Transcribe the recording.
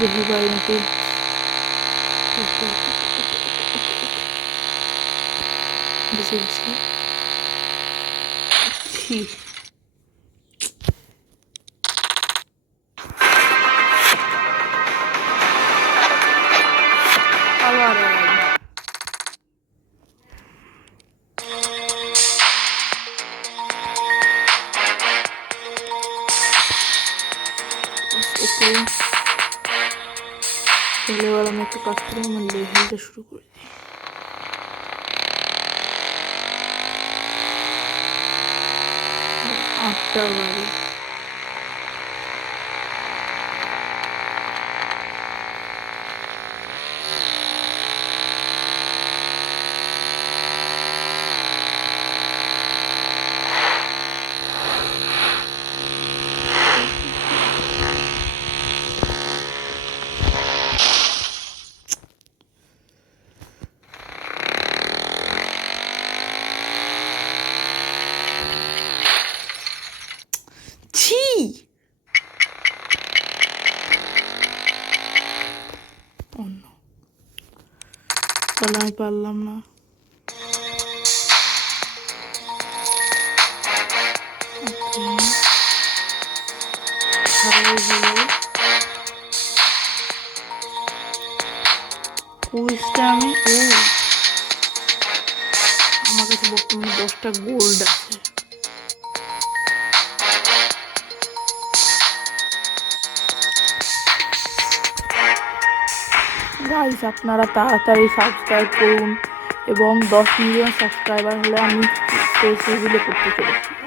দেখি পাই নাকি। বেঁচে গেছি। ছি, আবার ওকে, তাহলে এবার আমি একটা কাজ করে আমার লেভেলটা শুরু করে দিই। আটটা বাড়ি ছি, অন্য তাহলে আমি পারলাম না। কুইজটা আমি আমার কাছে বর্তমানে 10টা গোল্ড আছে। গাইস, আপনারা তাড়াতাড়ি সাবস্ক্রাইব করুন এবং 10 মিলিয়ন সাবস্ক্রাইবার হলে আমি সেগুলো করতে চলেছি।